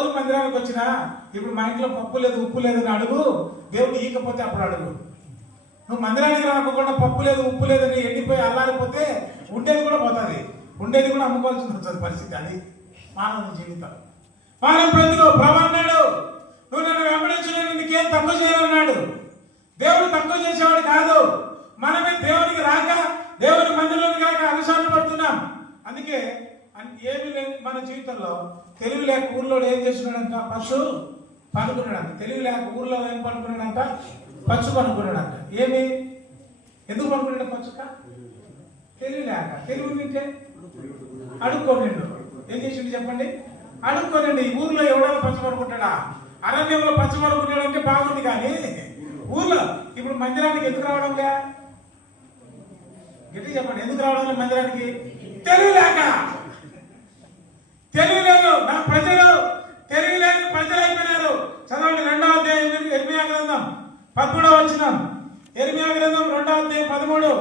రోజు మందిరానికి వచ్చినా ఇప్పుడు మా ఇంట్లో పప్పు లేదు ఉప్పు లేదని అడుగు, దేవుడు ఈకపోతే అప్పుడు అడుగు. నువ్వు మందిరానికి రాకుండా పప్పు లేదు ఉప్పు లేదని ఎండిపోయి అల్లారిపోతే ఉండేది కూడా పోతుంది, ఉండేది కూడా అమ్ముకోవాల్సి వస్తుంది పరిస్థితి. అది మానవుని జీవితం. మానవ బ్రతుకు. ప్రభు అన్నాడు, నువ్వు నన్ను వెంబడించు, నీకేం తక్కువ చేయాలన్నాడు. దేవుడు తక్కువ చేసేవాడు కాదు. మనమే దేవునికి రాక, దేవుని మందిరంలోకి రాక అనుసరణ పడుతున్నాం. అందుకే ఏమీ లేదు మన జీవితంలో. తెలివి లేక ఊర్లో ఏం చేస్తున్నాడంట? పశు పనుకున్నాడంట. తెలివి లేక ఊర్లో ఏం పనుకున్నాడంట? పచ్చు పనుకున్నాడంట. ఏమి ఎందుకు పనుకున్నాడు పచ్చుక? తెలివి లేక. తెలివి తింటే అడుక్కోనిండు. ఏం చేసిండు చెప్పండి? అడుక్కోనండి. ఈ ఊర్లో ఎవడైనా పచ్చి పనుకుంటాడా? అరణ్యంలో పచ్చి పనుకున్నాడు అంటే బాగుంది, కానీ ఊర్లో ఇప్పుడు మందిరానికి ఎందుకు రావడం లే? గట్టి చెప్పండి, ఎందుకు రావడం లేదు మందిరానికి? తెలివి లేక. తెలివి లేదు. నా ప్రజలు తెలివి లేని ప్రజలు అయిపోయినారు. చదవండి 2వ అధ్యాయం ఇర్మియా గ్రంథం 13వ వచనం. ఇర్మియా గ్రంథం 2వ అధ్యాయం 13.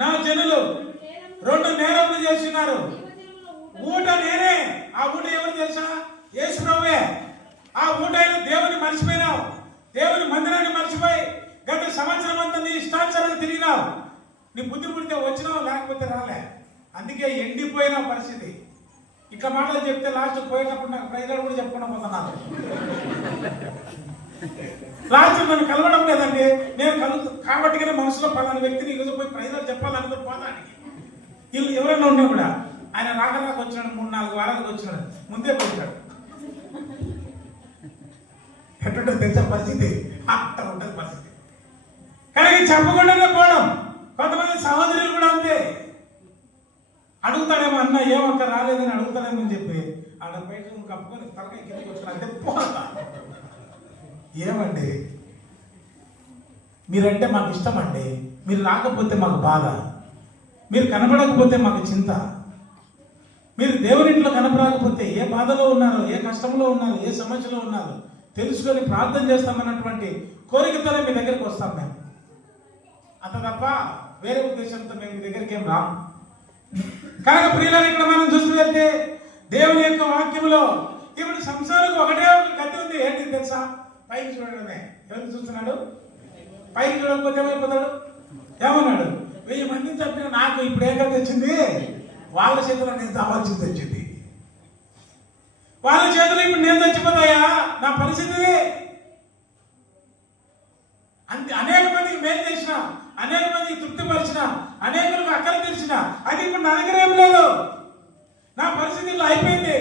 నా జనులు 2 నేరములు చేస్తున్నారు. ఊట నేనే. ఆ ఊట ఎవరు తెలుసా? యేసు ప్రభువే. ఆ ఊట అయిన దేవుని మర్చిపోయినావు. దేవుని మందిరాన్ని మర్చిపోయి గత సంవత్సరం అంతా నీ ఇష్టానుసారంగా తిరిగినావు. నీ బుద్ధి పుడితే వచ్చినావు, లేకపోతే రాలే. అందుకే ఎండిపోయిన పరిస్థితి. ఇక మాటలు చెప్తే లాస్ట్ పోయేటప్పుడు నాకు ప్రైజ్లు కూడా చెప్పకుండా పోతున్నాను. లాస్ట్ నన్ను కలవడం లేదండి. నేను కాబట్టి మనసులో పలానా వ్యక్తిని ఈరోజు పోయి ప్రైజ్లు చెప్పాలనుకుని పోతానికి వీళ్ళు ఎవరైనా ఉన్నా కూడా ఆయన రాక వచ్చినాడు, 3-4 వారాలకు వచ్చినాడు, ముందే పోతాడు. ఎట్టుంటే తెలిసే పరిస్థితి అట్ట ఉంటుంది పరిస్థితి. కానీ చెప్పకుండానే పోవడం. కొంతమంది సహోదరులు కూడా అంతే. అడుగుతాడేమో, అన్న ఏమక్క రాలేదని అడుగుతాడేమో అని చెప్పి ఆడ బయట కప్పుకొని తలకాయ కిందకి వచ్చిన పోతా. ఏమండి మీరంటే మాకు ఇష్టం అండి, మీరు రాకపోతే మాకు బాధ, మీరు కనబడకపోతే మాకు చింత, మీరు దేవునింట్లో కనపడకపోతే ఏ బాధలో ఉన్నారు, ఏ కష్టంలో ఉన్నారు, ఏ సమస్యలో ఉన్నారు తెలుసుకొని ప్రార్థన చేస్తామన్నటువంటి కోరికతోనే మీ దగ్గరికి వస్తాం మేము. అంత తప్ప వేరే ఉద్దేశంతో మేము మీ దగ్గరికి ఏం రాము. కనుక ప్రియులను ఇక్కడ మనం చూస్తూ వెళ్తే దేవుని యొక్క వాక్యంలో ఇప్పుడు సంసారకు ఒకటే ఒక గతి ఉంది. ఏంటి తెలుసా? పైకి చూడడమే. ఎవరు చూస్తున్నాడు? పైకి చూడకపోతే ఏమైపోతాడు? ఏమన్నాడు? 1000 మందిని చంపిన నాకు ఇప్పుడు ఏ గతి వచ్చింది? వాళ్ళ చేతిలో నేను చావాల్సింది వచ్చింది. వాళ్ళ చేతులు ఇప్పుడు నేను చచ్చిపోతాయా? నా పరిస్థితి అంతే. అనేక మందికి మేలు చేసిన, అనేక మందికి తృప్తిపరిచిన, అనేకులకు అక్కలు తెరిచిన, అది ఇప్పుడు నా దగ్గర ఏం లేదు. నా పరిస్థితుల్లో అయిపోయింది.